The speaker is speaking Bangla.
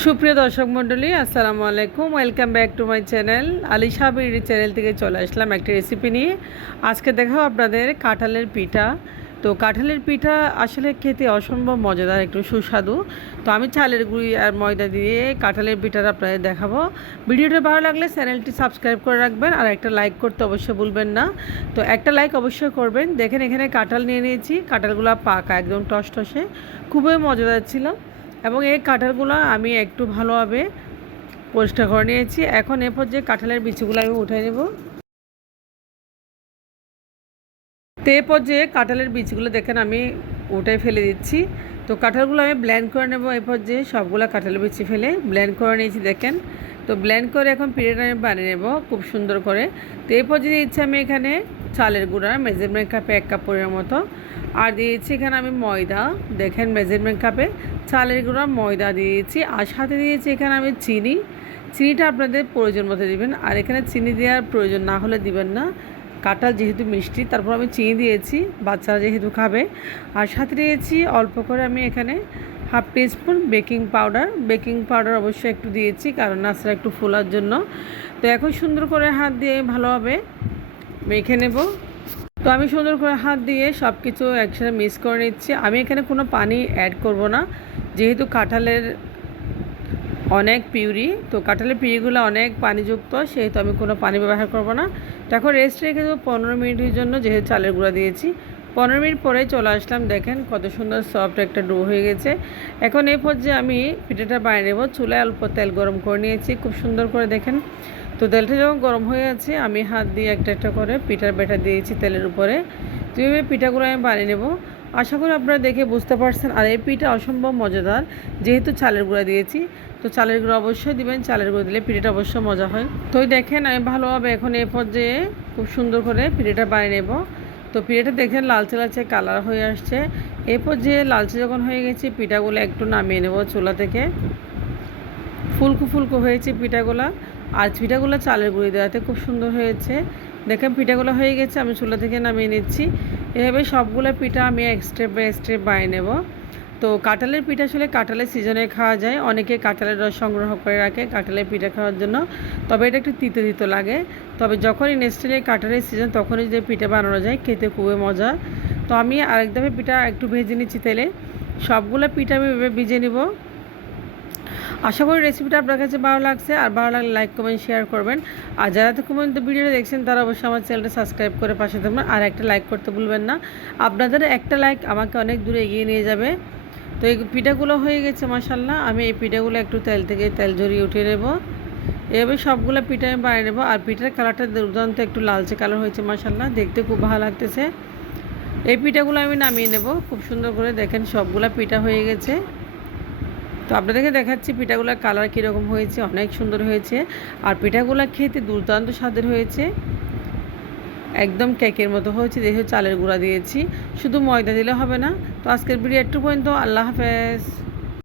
সুপ্রিয় দর্শক মণ্ডলী, আসসালামু আলাইকুম। Welcome back to my channel. Alisha BD channel থেকে চলে আসলাম একটা রেসিপি নিয়ে। আজকে দেখাবো আপনাদের কাঁঠালের পিঠা। তো কাঁঠালের পিঠা আসলে খেতে অসম্ভব মজাদার, একটু সুস্বাদু। তো আমি চালের গুঁড়ি আর ময়দা দিয়ে কাঁঠালের পিঠাটা আপনাদের দেখাবো। ভিডিওটা ভালো লাগলে চ্যানেলটি সাবস্ক্রাইব করে রাখবেন আর একটা লাইক করতে অবশ্যই ভুলবেন না। তো একটা লাইক অবশ্যই করবেন। দেখেন এখানে কাঁঠাল নিয়ে নিয়েছি, কাঁঠালগুলো পাকা একদম টসটসে, খুবই মজাদার ছিল। এবং এই কাঁঠালগুলো আমি একটু ভালোভাবে পরিষ্কার করে নিয়েছি। এখন এরপর যে কাঁঠালের বিচিগুলো আমি উঠে নেব। তো এরপর যে কাঁঠালের বিচিগুলো দেখেন আমি উঠে ফেলে দিচ্ছি। তো কাঁঠালগুলো আমি ব্লেন্ড করে নেব। এরপর যে সবগুলো কাঁঠালের বিচি ফেলে ব্লেন্ড করে নিয়েছি দেখেন। তো ব্লেন্ড করে এখন পিঠাটা আমি বানিয়ে নেব খুব সুন্দর করে। তো এরপর যদি ইচ্ছে আমি এখানে চালের গুঁড়া মেজারমেন্ট কাপে 1 কাপ পরিমাণ মতো, আর দিয়েছি এখানে আমি ময়দা, দেখেন মেজারমেন্ট কাপে চালের গুঁড়া ময়দা দিয়েছি। আর সাথে দিয়েছি এখানে আমি চিনিটা আপনাদের প্রয়োজন মতো দিবেন। আর এখানে চিনি দেওয়ার প্রয়োজন না হলে দিবেন না, কাঁঠাল যেহেতু মিষ্টি, তারপর আমি চিনি দিয়েছি, বাচ্চারা যেহেতু খাবে। আর সাথে দিয়েছি অল্প করে আমি এখানে হাফ টিস্পুন বেকিং পাউডার অবশ্যই একটু দিয়েছি, কারণ নাচটা একটু ফোলার জন্য। তো এখন সুন্দর করে হাত দিয়ে ভালোভাবে মেখে নেব। তো আমি সুন্দর করে হাত দিয়ে সব কিছু একসাথে মিক্স করে নিচ্ছি। আমি এখানে কোনো পানি অ্যাড করব না, যেহেতু কাঁঠালের অনেক পিউরি, তো কাঁঠালের পিউরিগুলো অনেক পানিযুক্ত, সেহেতু আমি কোনো পানি ব্যবহার করব না। তো এখন রেস্ট রেখে দেবো 15 মিনিটের জন্য, যেহেতু চালের গুঁড়া দিয়েছি। 15 মিনিট পরে চলে আসলাম, দেখেন কত সুন্দর সফট একটা ডো হয়ে গেছে। এখন এই পর্যায়ে আমি পিঠাটা বানিয়ে নেব। চুলায় অল্প তেল গরম করে নিয়েছি খুব সুন্দর করে, দেখেন। তো তেলটা যখন গরম হয়ে আছে আমি হাত দিয়ে একটা একটা করে পিঠার ব্যাটার দিয়েছি তেলের উপরে। তো এইভাবে পিঠাগুলো আমি বানিয়ে নেব। আশা করি আপনারা দেখে বুঝতে পারছেন। আর এই পিঠা অসম্ভব মজাদার, যেহেতু চালের গুঁড়া দিয়েছি। তো চালের গুঁড়ো অবশ্যই দিবেন, চালের গুঁড়ো দিলে পিঠাটা অবশ্যই মজা হয়। তো দেখেন আমি ভালোভাবে এখন এই পর্যায়ে খুব সুন্দর করে পিঠাটা বানিয়ে নেব। তো পিঠাটা দেখেন লালচে লালচে কালার হয়ে আসছে। এই পর্যায়ে লালচে যখন হয়ে গেছে পিঠাগুলো একটু নামিয়ে নেব চুলা থেকে। ফুলকো ফুলকো হয়েছে পিঠাগুলো, আর পিঠাগুলো চালের গুঁড়ি দেওয়াতে খুব সুন্দর হয়েছে। দেখেন পিঠাগুলো হয়ে গেছে, আমি চুলা থেকে নামিয়ে নিচ্ছি। এভাবে সবগুলো পিঠা আমি স্টেপ বাই স্টেপ বানিয়ে নেব। তো কাঁঠালের পিঠা আসলে কাঁঠালের সিজনে খাওয়া যায়, অনেকে কাঁঠালের রস সংগ্রহ করে রাখে কাঁঠালের পিঠা খাওয়ার জন্য। তবে এটা একটু তিতো তিতো লাগে। তবে যখনই নেক্সট ডে কাঁঠালের সিজন, তখনই যে পিঠা বানানো যায়, খেতে খুবই মজা। তো আমি আরেক ধাপে পিঠা একটু ভেজে নিচ্ছি তেলে। সবগুলো পিঠা আমি ভেজে নিব। আশা করি রেসিপিটা আপনার কাছে ভালো লাগছে। আর ভালো লাগলে লাইক কমেন্ট শেয়ার করবেন। আর যারা তো কমেন্ট ভিডিওটা দেখছেন তারা অবশ্যই আমার চ্যানেলটা সাবস্ক্রাইব করে পাশে থাকবেন, আর একটা লাইক করতে ভুলবেন না। আপনাদের একটা লাইক আমাকে অনেক দূরে এগিয়ে নিয়ে যাবে। তো এই পিঠাগুলো হয়ে গেছে মাশাআল্লাহ। আমি এই পিঠাগুলো একটু তেল ঝরিয়ে উঠিয়ে নেব। এভাবে সবগুলো পিঠা আমি বানিয়ে নেব। আর পিঠার কালারটা দুর্দান্ত একটু লালচে কালার হয়েছে মাশাআল্লাহ, দেখতে খুব ভালো লাগতেছে। এই পিঠাগুলো আমি নামিয়ে নেব খুব সুন্দর করে। দেখেন সবগুলো পিঠা হয়ে গেছে। তো আপনাদেরকে দেখাচ্ছি পিঠাগুলোর কালার কীরকম হয়েছে, অনেক সুন্দর হয়েছে। আর পিঠাগুলো খেতে দুর্দান্ত স্বাদের হয়েছে, একদম কেকের মতো হয়েছে। যেহেতু চালের গুঁড়া দিয়েছি, শুধু ময়দা দিলে হবে না। তো আজকের ভিডিও একটু পর্যন্ত। আল্লাহ হাফেজ।